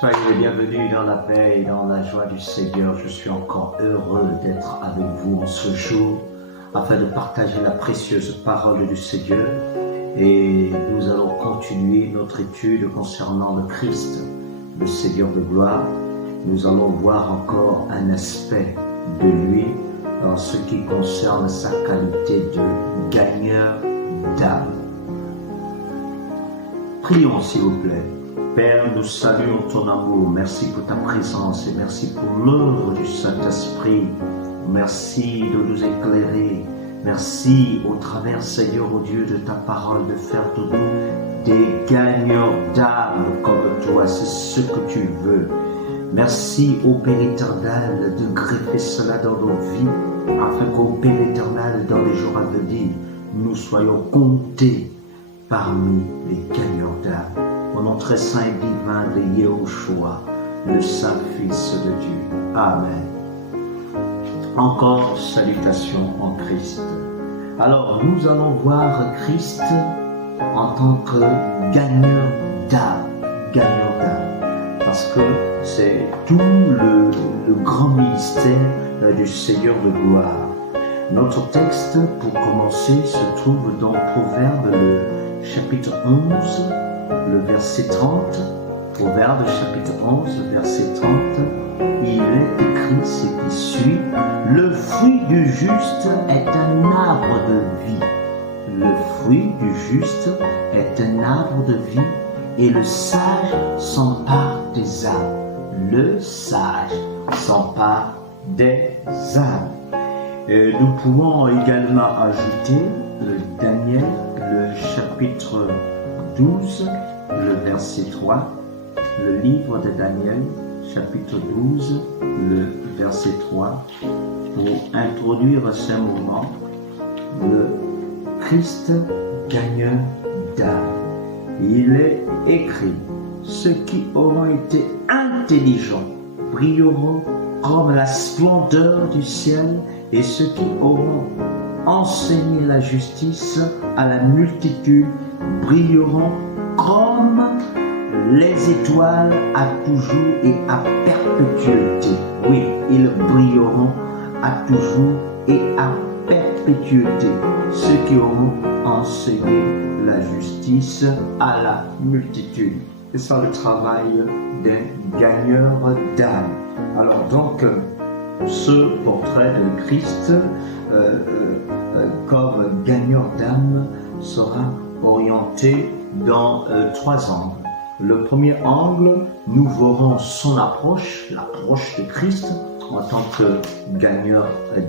Soyez les bienvenus dans la paix et dans la joie du Seigneur. Je suis encore heureux d'être avec vous en ce jour afin de partager la précieuse parole du Seigneur. Et nous allons continuer notre étude concernant le Christ, le Seigneur de gloire. Nous allons voir encore un aspect de lui dans ce qui concerne sa qualité de gagneur d'âme. Prions s'il vous plaît. Père, nous saluons ton amour. Merci pour ta présence et merci pour l'œuvre du Saint-Esprit. Merci de nous éclairer. Merci au travers, Seigneur, au Dieu, de ta parole, de faire de nous des gagneurs d'âme comme toi. C'est ce que tu veux. Merci au Père éternel de greffer cela dans nos vies, afin qu'au Père éternel, dans les jours à venir, nous soyons comptés parmi les gagneurs d'âme. Au nom très saint et divin de Yahushua, le Saint-Fils de Dieu. Amen. Encore salutations en Christ. Alors, nous allons voir Christ en tant que gagneur d'âme. Gagneur d'âme. Parce que c'est tout le grand ministère du Seigneur de gloire. Notre texte, pour commencer, se trouve dans Proverbe, le chapitre 11, le verset 30, Proverbe chapitre 11, verset 30, il est écrit ce qui suit: le fruit du juste est un arbre de vie. Le fruit du juste est un arbre de vie, et le sage s'empare des âmes. Le sage s'empare des âmes. Nous pouvons également ajouter Daniel, le chapitre 12, le verset 3, le livre de Daniel, chapitre 12, le verset 3, pour introduire ce moment, le Christ gagneur d'âme. Il est écrit: ceux qui auront été intelligents brilleront comme la splendeur du ciel, et ceux qui auront enseigné la justice à la multitude brilleront comme les étoiles à toujours et à perpétuité. Oui, ils brilleront à toujours et à perpétuité. Ceux qui auront enseigné la justice à la multitude. C'est ça le travail d'un gagneur d'âme. Alors donc, ce portrait de Christ comme gagneur d'âme sera orienté dans trois angles. Le premier angle, nous verrons son approche, l'approche de Christ en tant que gagneur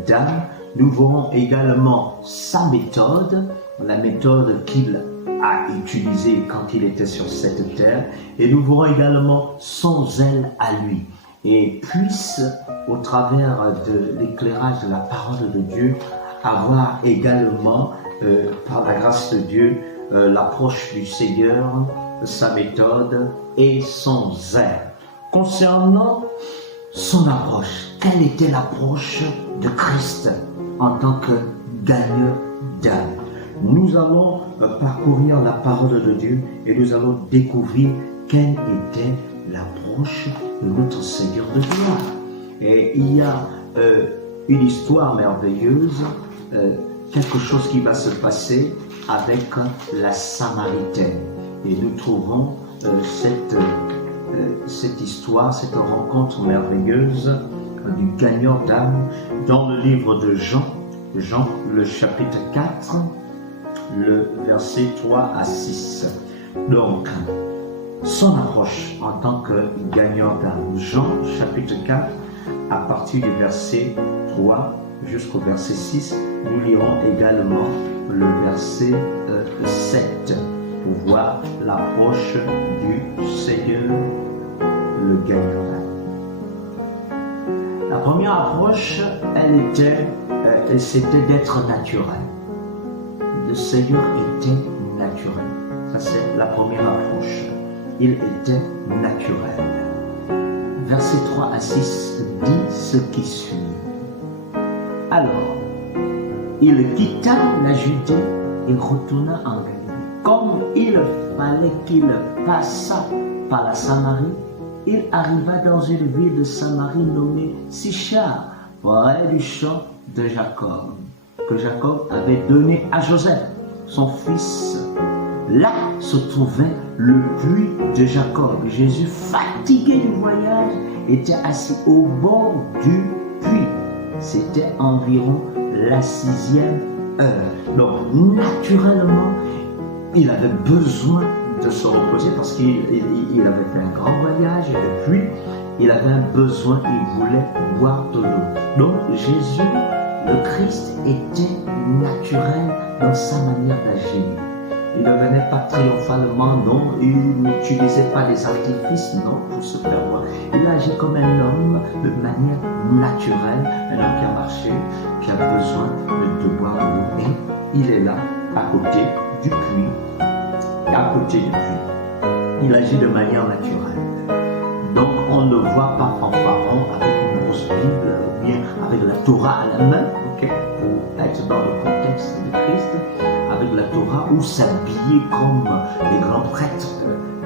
d'âme. Nous verrons également sa méthode, la méthode qu'il a utilisée quand il était sur cette terre. Et nous verrons également son zèle à lui. Et puisse, au travers de l'éclairage de la parole de Dieu, avoir également, par la grâce de Dieu, l'approche du Seigneur, sa méthode et son zèle. Concernant son approche, quelle était l'approche de Christ en tant que gagneur d'âme? Nous allons parcourir la parole de Dieu et nous allons découvrir quelle était l'approche de notre Seigneur de gloire. Et il y a une histoire merveilleuse, quelque chose qui va se passer avec la Samaritaine. Et nous trouvons cette histoire, cette rencontre merveilleuse du gagneur d'âme dans le livre de Jean, le chapitre 4, le verset 3 à 6. Donc, son approche en tant que gagneur d'âme. Jean, chapitre 4, à partir du verset 3 jusqu'au verset 6, nous lirons également le verset 7 pour voir l'approche du Seigneur, le gagneur d'âme. La première approche, c'était d'être naturel. Le Seigneur était naturel. Ça, c'est la première approche. Il était naturel. Verset 3 à 6 dit ce qui suit. Alors, il quitta la Judée et retourna en Galilée. Comme il fallait qu'il passât par la Samarie, il arriva dans une ville de Samarie nommée Sichar, près du champ de Jacob, que Jacob avait donné à Joseph, son fils. Là se trouvait le puits de Jacob. Jésus, fatigué du voyage, était assis au bord du puits. C'était environ la 6e heure. Donc, naturellement, il avait besoin de se reposer parce qu'il avait fait un grand voyage et puis il avait un besoin, il voulait boire de l'eau. Donc, Jésus, le Christ, était naturel dans sa manière d'agir. Il ne venait pas triomphalement, non, il n'utilisait pas les artifices, non, pour se faire voir. Il agit comme un homme de manière naturelle, un homme qui a marché, qui a besoin de boire de l'eau. Et il est là, à côté du puits, à côté du puits. Il agit de manière naturelle. Donc on ne voit pas fanfaron avec une grosse Bible, ou bien avec la Torah à la main, ok, pour être dans le contexte de Christ, avec la Torah, ou s'habiller comme les grands prêtres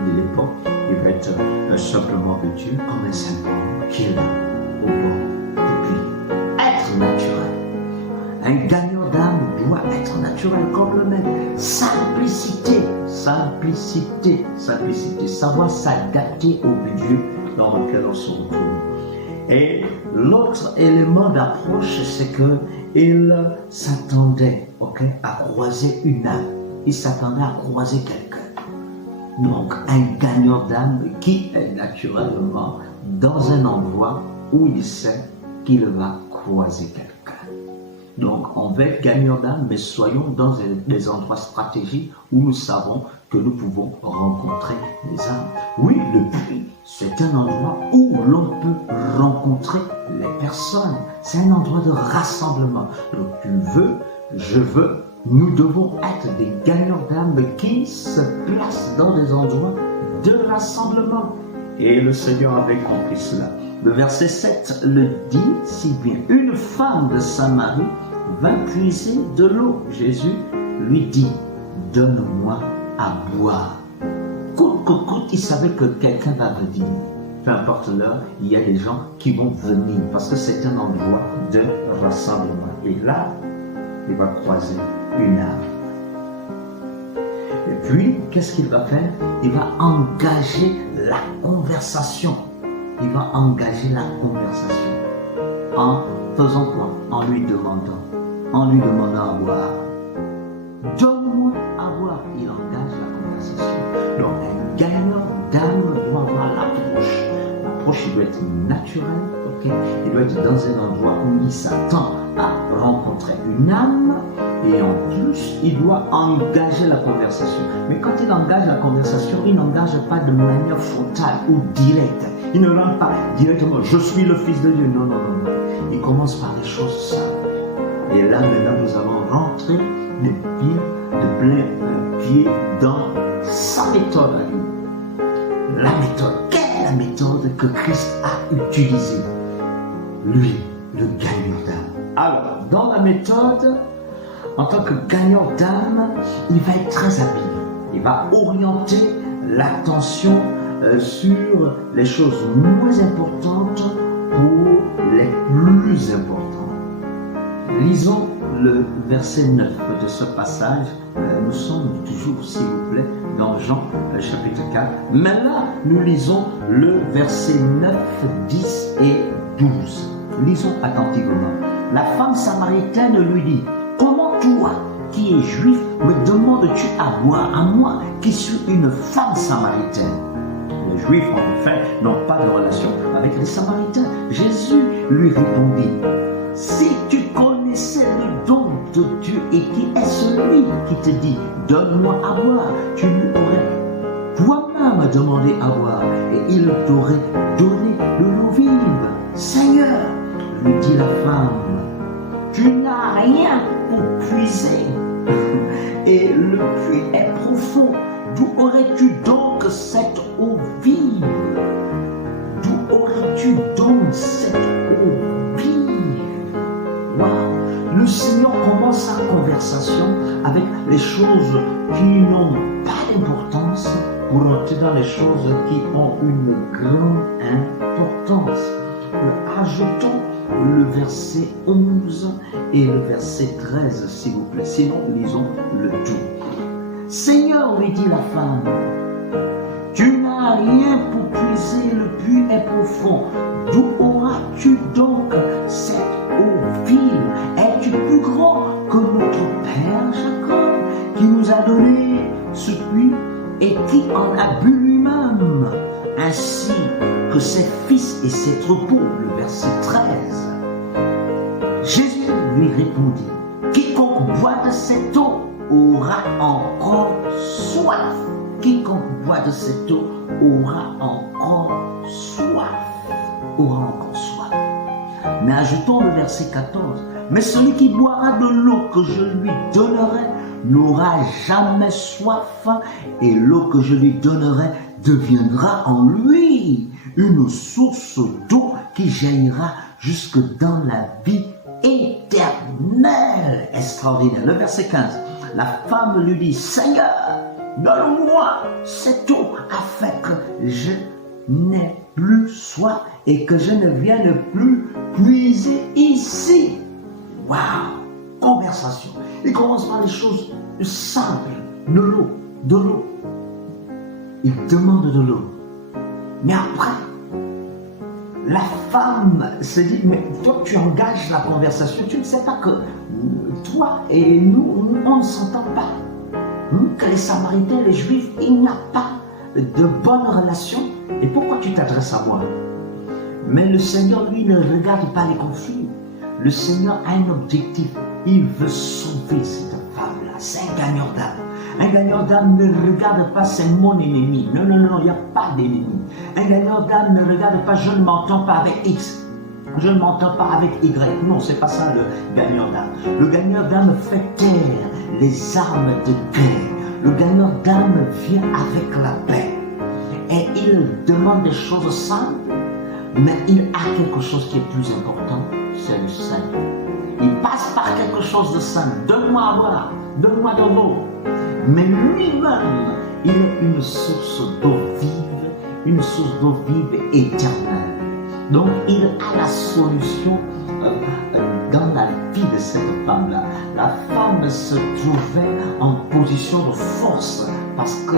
de l'époque. Il va être simplement vêtu comme un symbole qui est là, au bord du puits. Être naturel. Un gagnant d'âme doit être naturel comme le maître. Simplicité, simplicité, simplicité. Savoir s'adapter au milieu dans lequel on se retrouve. Et l'autre élément d'approche, c'est qu'il s'attendait, à croiser une âme. Il s'attendait à croiser quelqu'un. Donc, un gagnant d'âme qui est naturellement dans un endroit où il sait qu'il va croiser quelqu'un. Donc, on va être gagnant d'âme, mais soyons dans des endroits stratégiques où nous savons que nous pouvons rencontrer les âmes. Oui, le puits, c'est un endroit où l'on peut rencontrer les personnes. C'est un endroit de rassemblement. Donc, tu veux, je veux, nous devons être des gagnants d'âme qui se placent dans des endroits de rassemblement. Et le Seigneur avait compris cela. Le verset 7 le dit si bien. Une femme de Samarie vint puiser de l'eau. Jésus lui dit, donne-moi à boire. Coûte que coûte, il savait que quelqu'un va venir. Peu importe l'heure, il y a des gens qui vont venir parce que c'est un endroit de rassemblement. Et là, il va croiser une âme. Et puis, qu'est-ce qu'il va faire? Il va engager la conversation. Il va engager la conversation. En faisant quoi? En lui demandant à boire. Donne-moi à boire. Il engage la conversation. Donc, un gagnant d'âme doit avoir l'approche. L'approche, il doit être naturelle, ok? Il doit être dans un endroit où il s'attend à rencontrer une âme et en plus, il doit engager la conversation. Mais quand il engage la conversation, il n'engage pas de manière frontale ou directe. Il ne rentre pas directement, je suis le Fils de Dieu. Non, non, non, non. Il commence par des choses simples. Et là, maintenant, nous allons rentrer de plein pied dans sa méthode à lui. La méthode. Quelle est la méthode que Christ a utilisée? Lui, le gagnant d'âme. Alors, dans la méthode, en tant que gagnant d'âme, il va être très habile. Il va orienter l'attention sur les choses moins importantes pour les plus importantes. Lisons le verset 9 de ce passage. Nous sommes toujours, s'il vous plaît, dans Jean chapitre 4. Mais là, nous lisons le verset 9, 10 et 12. Lisons attentivement. La femme samaritaine lui dit, comment toi, qui es juif, me demandes-tu à boire à moi, qui suis une femme samaritaine? Les Juifs, en effet, n'ont pas de relation avec les Samaritains. Jésus lui répondit, si tu connaissais le don de Dieu et qui est celui qui te dit, donne-moi à boire, tu lui aurais toi-même demandé à boire et il t'aurait donné de l'eau vive. Seigneur, lui dit la femme, tu n'as rien pour puiser et le puits est profond. D'où aurais-tu donc cette eau vive? D'où aurais-tu donc cette eau vive? Wow. Le Seigneur commence sa conversation avec les choses qui n'ont pas d'importance pour entrer dans les choses qui ont une grande verset 11 et le verset 13, s'il vous plaît. Sinon, lisons le tout. Seigneur, lui dit la femme, tu n'as rien pour puiser, le puits est profond. D'où auras-tu donc cette eau vive? Es-tu plus grand que notre père Jacob, qui nous a donné ce puits et qui en a bu lui-même, ainsi que ses fils et ses troupeaux? Le verset 13. Jésus lui répondit, quiconque boit de cette eau aura encore soif. Quiconque boit de cette eau aura encore soif. Aura encore soif. Mais ajoutons le verset 14. Mais celui qui boira de l'eau que je lui donnerai n'aura jamais soif, et l'eau que je lui donnerai deviendra en lui une source d'eau qui jaillira jusque dans la vie éternelle. Extraordinaire. Le verset 15. La femme lui dit, Seigneur, donne-moi cette eau afin que je n'ai plus soif et que je ne vienne plus puiser ici. Waouh! Conversation. Il commence par les choses simples. De l'eau, de l'eau. Il demande de l'eau. Mais après, la femme se dit, mais toi tu engages la conversation, tu ne sais pas que toi et nous, on ne s'entend pas. Que les Samaritains, les Juifs, il n'y a pas de bonnes relations. Et pourquoi tu t'adresses à moi? Mais le Seigneur, lui, ne regarde pas les conflits. Le Seigneur a un objectif. Il veut sauver cette femme-là. C'est un gagnant d'âme. Un gagnant d'âme ne regarde pas c'est mon ennemi. Non, non, non, il n'y a pas d'ennemi. Un gagnant d'âme ne regarde pas je ne m'entends pas avec X. Je ne m'entends pas avec Y. Non, c'est pas ça le gagnant d'âme. Le gagnant d'âme fait taire les armes de guerre. Le gagnant d'âme vient avec la paix. Et il demande des choses simples, mais il a quelque chose qui est plus important, c'est le simple. Il passe par quelque chose de simple. Donne-moi à boire, donne-moi de l'eau. Mais lui-même, il est une source d'eau vive, une source d'eau vive éternelle. Donc, il a la solution dans la vie de cette femme-là. La femme se trouvait en position de force parce que,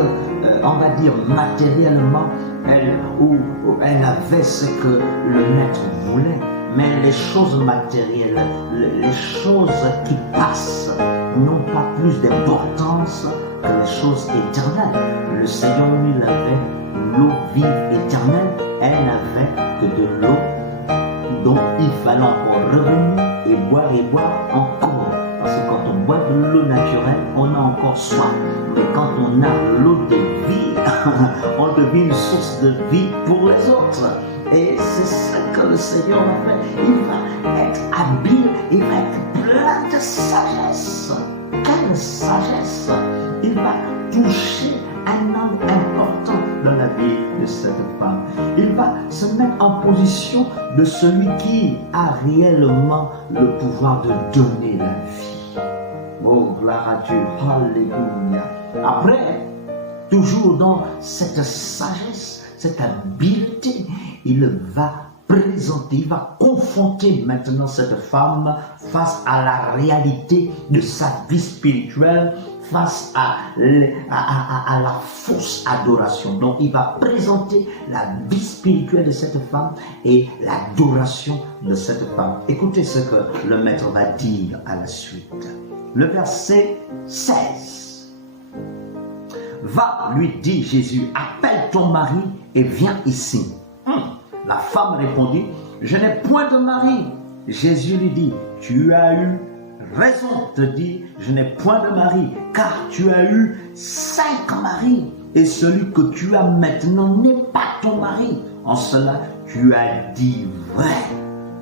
on va dire matériellement, elle avait ce que le maître voulait. Mais les choses matérielles, les choses qui passent, n'ont pas plus d'importance que les choses éternelles. Le Seigneur, lui, il avait l'eau vive éternelle. Elle n'avait que de l'eau. Donc, il fallait encore revenir et boire encore. Parce que quand on boit de l'eau naturelle, on a encore soif. Mais quand on a l'eau de vie, on devient une source de vie pour les autres. Et c'est ça que le Seigneur a fait. Il va être habile, il va être plein de sagesse. Quelle sagesse! Il va toucher un homme important dans la vie de cette femme. Il va se mettre en position de celui qui a réellement le pouvoir de donner la vie. Oh, gloire à Dieu, alléluia. Après, toujours dans cette sagesse, cette habileté, il va présenter, il va confronter maintenant cette femme face à la réalité de sa vie spirituelle, face à la fausse adoration. Donc il va présenter la vie spirituelle de cette femme et l'adoration de cette femme. Écoutez ce que le maître va dire à la suite. Le verset 16. Va, lui dit Jésus, appelle ton mari et viens ici. La femme répondit, je n'ai point de mari. Jésus lui dit, tu as eu raison de dire, je n'ai point de mari, car tu as eu 5 maris, et celui que tu as maintenant n'est pas ton mari. En cela, tu as dit vrai.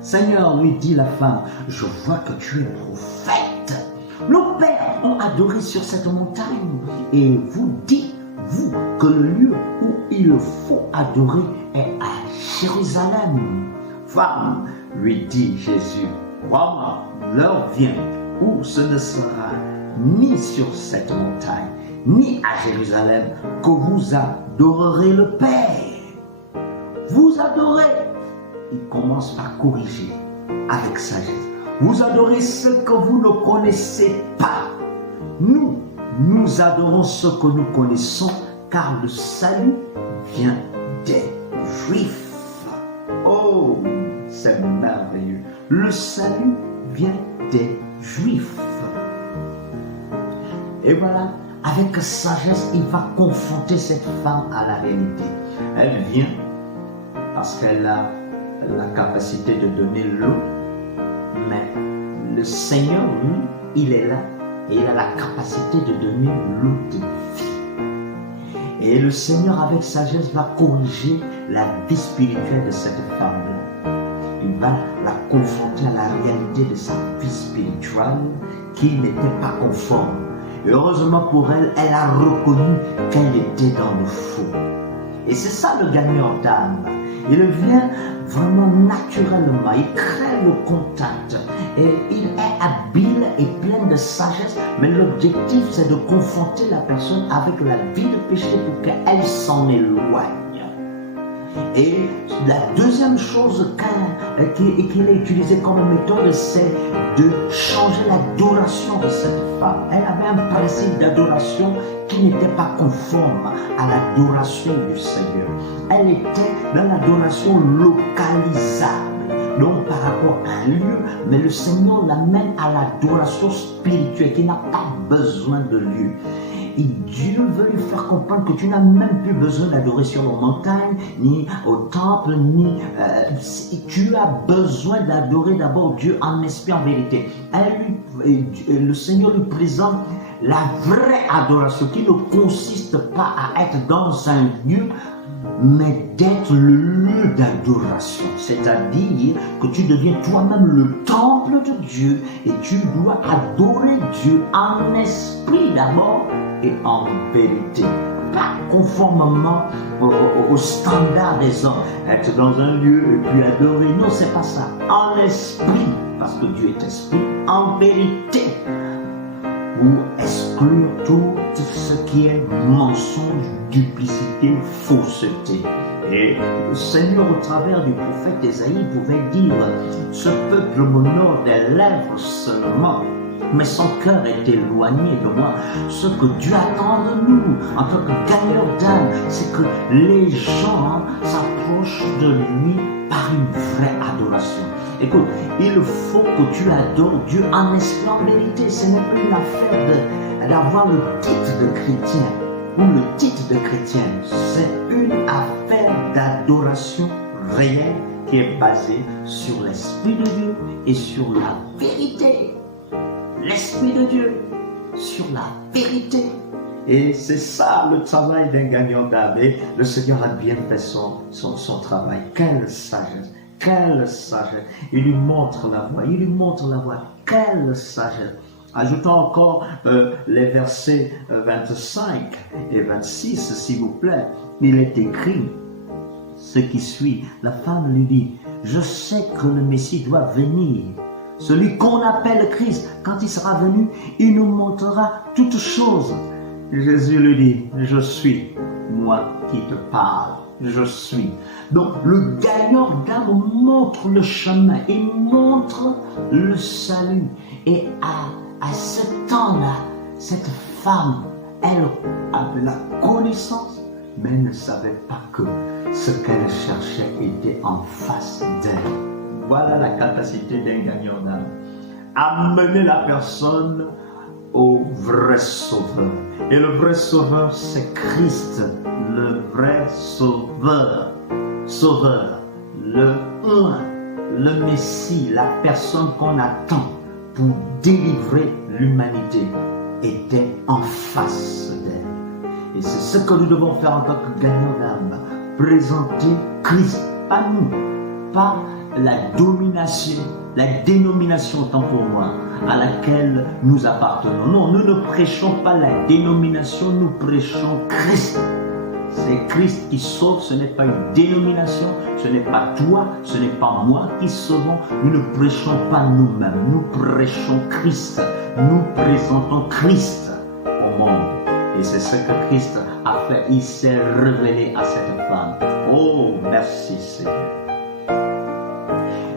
Seigneur, lui dit la femme, je vois que tu es prophète. Nos pères ont adoré sur cette montagne, et vous dites, vous, que le lieu où il faut adorer est à Jérusalem. Femme, lui dit Jésus, crois-moi, l'heure vient où ce ne sera ni sur cette montagne, ni à Jérusalem que vous adorerez le Père. Vous adorez. Il commence par corriger. avec sagesse. Vous adorez ce que vous ne connaissez pas. Nous, nous adorons ce que nous connaissons, car le salut vient des Juifs. Oh, c'est merveilleux. Le salut vient des Juifs. Et voilà, avec sagesse, il va confronter cette femme à la réalité. Elle vient parce qu'elle a la capacité de donner l'eau, mais le Seigneur, lui, il est là et il a la capacité de donner l'eau de vie. Et le Seigneur, avec sagesse, va corriger la vie spirituelle de cette femme-là. Il va la confronter à la réalité de sa vie spirituelle qui n'était pas conforme. Et heureusement pour elle, elle a reconnu qu'elle était dans le faux. Et c'est ça le gagnant d'âme. Il vient vraiment naturellement, il crée le contact. Et il est habile et plein de sagesse. Mais l'objectif, c'est de confronter la personne avec la vie de péché pour qu'elle s'en éloigne. Et la deuxième chose qu'il a utilisée comme méthode, c'est de changer l'adoration de cette femme. Elle avait un principe d'adoration qui n'était pas conforme à l'adoration du Seigneur. Elle était dans l'adoration localisable. Donc par rapport à un lieu, mais le Seigneur l'amène à l'adoration spirituelle qui n'a pas besoin de lieu. Et Dieu veut lui faire comprendre que tu n'as même plus besoin d'adorer sur les montagnes, ni au temple, ni... tu as besoin d'adorer d'abord Dieu en esprit, en vérité. Le Seigneur lui présente la vraie adoration qui ne consiste pas à être dans un lieu, mais d'être le lieu d'adoration. C'est-à-dire que tu deviens toi-même le temple de Dieu et tu dois adorer Dieu en esprit d'abord et en vérité. Pas conformément au standard des hommes. Être dans un lieu et puis adorer. Non, c'est pas ça. En esprit, parce que Dieu est esprit, en vérité. Pour exclure tout ce qui est mensonge, duplicité, fausseté. Et le Seigneur, au travers du prophète Ésaïe, pouvait dire « Ce peuple m'honore des lèvres seulement, mais son cœur est éloigné de moi. » Ce que Dieu attend de nous, en tant que gagneur d'âme, c'est que les gens s'approchent de lui par une vraie adoration. Écoute, il faut que tu adores Dieu en esprit, en vérité. Ce n'est plus une affaire d'avoir le titre de chrétien ou le titre de chrétienne. C'est une affaire d'adoration réelle qui est basée sur l'Esprit de Dieu et sur la vérité. L'Esprit de Dieu sur la vérité. Et c'est ça le travail d'un gagnant d'âme. Et le Seigneur a bien fait son travail. Quelle sagesse! Quelle sagesse! Il lui montre la voie, il lui montre la voie. Quelle sagesse! Ajoutons encore les versets 25 et 26, s'il vous plaît. Il est écrit ce qui suit. La femme lui dit, je sais que le Messie doit venir. Celui qu'on appelle Christ, quand il sera venu, il nous montrera toutes choses. Jésus lui dit, je suis, moi qui te parle. Je suis. Donc le gagnant d'âme montre le chemin, il montre le salut. Et à ce temps-là, cette femme, elle avait la connaissance, mais elle ne savait pas que ce qu'elle cherchait était en face d'elle. Voilà la capacité d'un gagnant d'âme. Amener la personne au vrai sauveur. Et le vrai sauveur, c'est Christ, le vrai sauveur. Sauveur, le Messie, la personne qu'on attend pour délivrer l'humanité, était en face d'elle. Et c'est ce que nous devons faire en tant que gagnants d'âme. Présenter Christ, pas nous, pas la domination, la dénomination, autant pour moi, à laquelle nous appartenons. Non, nous ne prêchons pas la dénomination, nous prêchons Christ. C'est Christ qui sauve, ce n'est pas une dénomination, ce n'est pas toi, ce n'est pas moi qui sauvons. Nous ne prêchons pas nous-mêmes, nous prêchons Christ. Nous présentons Christ au monde. Et c'est ce que Christ a fait. Il s'est révélé à cette femme. Oh, merci Seigneur.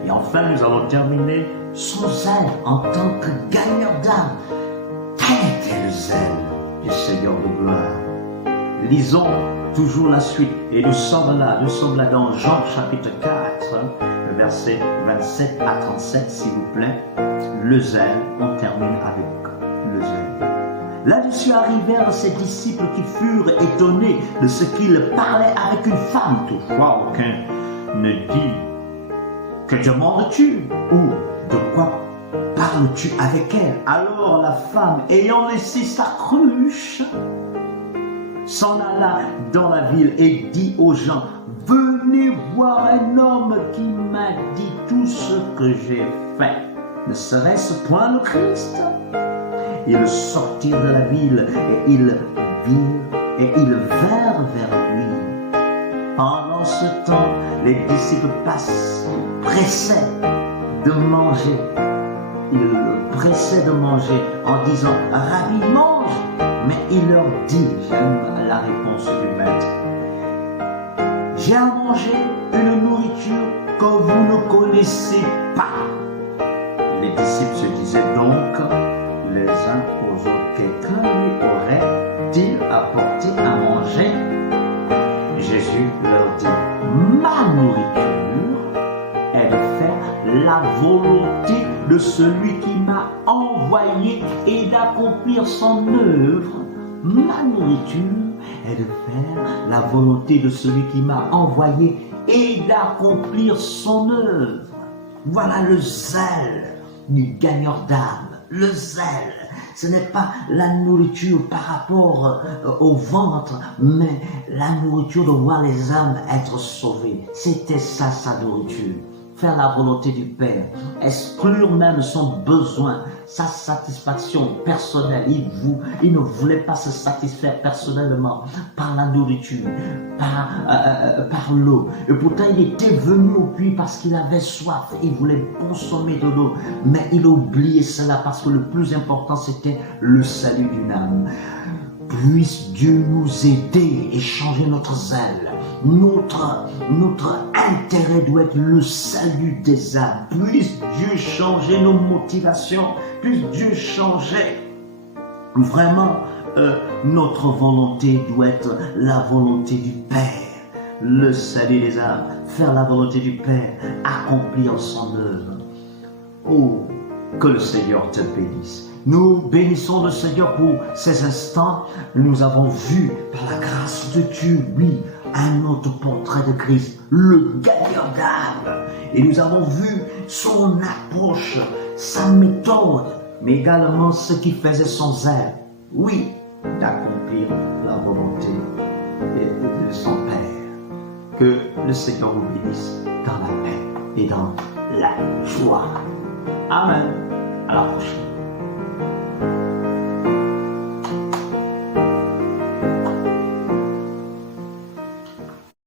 Et enfin, nous allons terminer son zèle en tant que gagneur d'âme. Quel était le zèle du Seigneur de gloire? Lisons toujours la suite. Et nous sommes là dans Jean chapitre 4, le verset 27 à 37, s'il vous plaît. Le zèle, on termine avec le zèle. Là-dessus arrivèrent ses disciples qui furent étonnés de ce qu'il parlait avec une femme. Toutefois, aucun ne dit « Que demandes-tu » ou « De quoi parles-tu avec elle ?» Alors la femme, ayant laissé sa cruche, s'en alla dans la ville et dit aux gens « Venez voir un homme qui m'a dit tout ce que j'ai fait. Ne serait-ce point le Christ ?» Ils sortirent de la ville et ils vinrent vers lui. Pendant ce temps, les disciples pressaient de manger. Ils pressaient de manger en disant « Rabbi, mange !» Mais il leur dit, j'aime la réponse du maître, « J'ai à manger une nourriture que vous ne connaissez pas. » Les disciples se disaient donc les uns aux autres, quelqu'un lui aurait-il apporté à manger? Jésus leur dit, ma nourriture est de faire la volonté de celui qui m'a envoyé et d'accomplir son œuvre. Ma nourriture est de faire la volonté de celui qui m'a envoyé et d'accomplir son œuvre. Voilà le zèle du gagneur d'âme. Le zèle, ce n'est pas la nourriture par rapport au ventre, mais la nourriture de voir les âmes être sauvées. C'était ça sa nourriture. Faire la volonté du Père, exclure même son besoin, sa satisfaction personnelle. Il ne voulait pas se satisfaire personnellement par la nourriture, par l'eau. Et pourtant, il était venu au puits parce qu'il avait soif. Il voulait consommer de l'eau. Mais il oubliait cela parce que le plus important, c'était le salut d'une âme. Puisse Dieu nous aider et changer notre zèle. Notre intérêt doit être le salut des âmes. Puisse Dieu changer nos motivations. Puisse Dieu changer vraiment notre volonté doit être la volonté du Père. Le salut des âmes, faire la volonté du Père, accomplir son œuvre. Oh, que le Seigneur te bénisse. Nous bénissons le Seigneur pour ces instants. Nous avons vu, par la grâce de Dieu, oui, un autre portrait de Christ, le gagneur d'âme. Et nous avons vu son approche, sa méthode, mais également ce qui faisait son zèle. Oui, d'accomplir la volonté de son Père. Que le Seigneur vous bénisse dans la paix et dans la joie. Amen. À la prochaine.